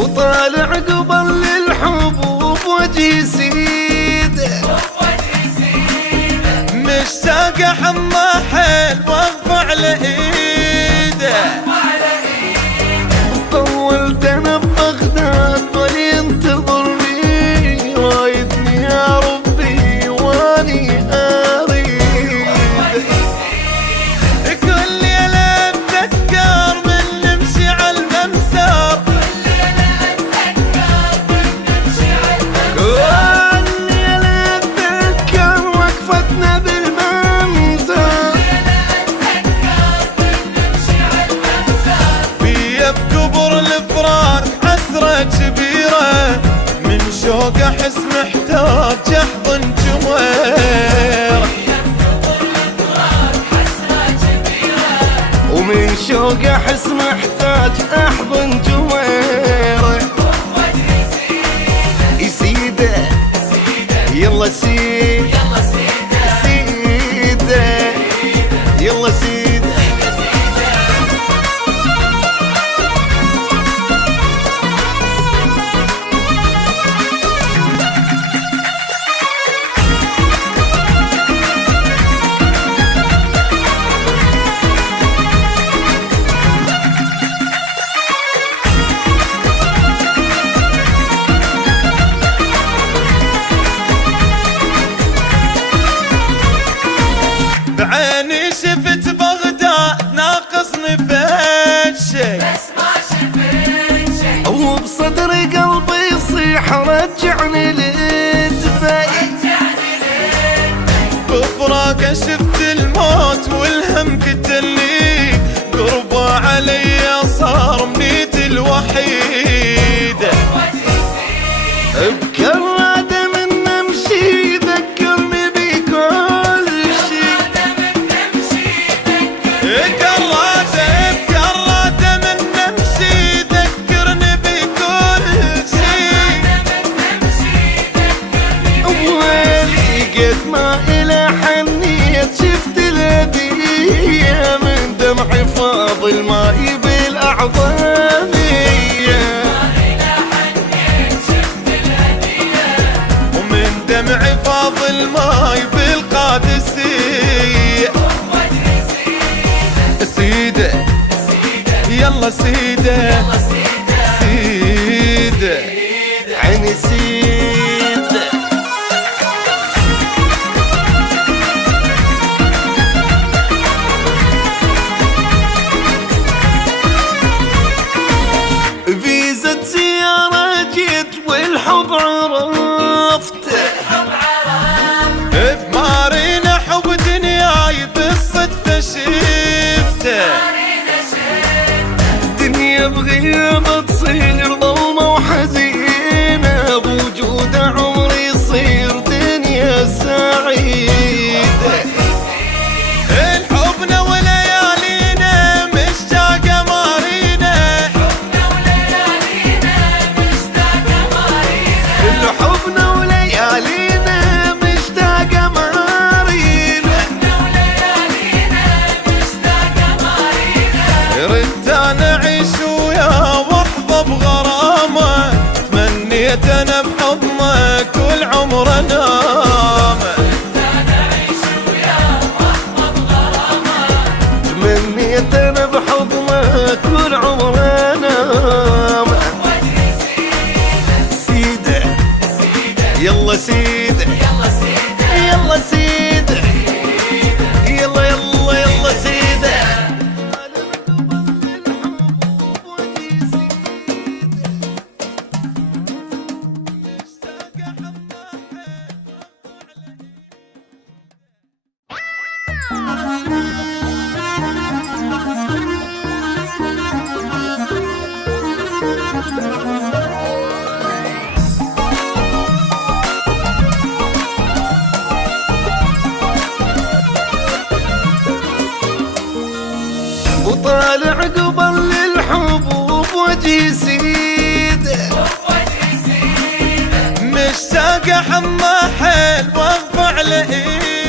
وطالع قبل للحبوب وجهي سيد، مشتاق حما حيل واقف على ايده. طولت انا ببغداد ولينتظرني، رايدني يا ربي واني اريد. كل ليلة اتذكر من نمشي على الممسار، كل ليلة اتذكر وقفتنا بالممسار. بيا بكبر الفراق حسرة كبيرة، من شوق احس محتاج احضن جمير. ومن شوق احس محتاج احضن جمير. يسيده يلا سيد، سيده يلا سيده. بعيني شفت بغداد ناقصني فد شي، بس ما شفت شي. وبصدري قلبي يصيح رجعني لدبي. بفراقه شفت الموت والهم قتلني، قربه علي صار منيتي الوحيده. بكراده من نمشي ذكرني بكل شي، كراده من نمشي ذكرني بكل شي. ويلي قد ما إلى حنيت شفت الهدية، من دمعي فاض الماي بالأعظمية. ومن دمعي فاض الماي بالقادسية. سيده يلا سيده، سيده عيني سيده. فيزا زيارة جيت والحب عرفته، بمارينا حب دنياي بالصدفة شفته. دنيا بغيابة تصير ظلمة وحزينة، بوجود عمري يصير دنيا سعيدة. الحبنا وليالينا مشتاقة مارينا، الحبنا وليالينا مشتاقة مارينا. ردت انا اعيش وياه واحظى بغرامه، تمنيت انا بحضنه كل عمره نامه. تمنيت انا بحضنه كل عمره نامه. سيده يلا سيده، يلا سيده، يلا يلا يلا سيده. وطالع قبل للحبوب وجهي سيده، مشتاق حما حيل واقف على ايده.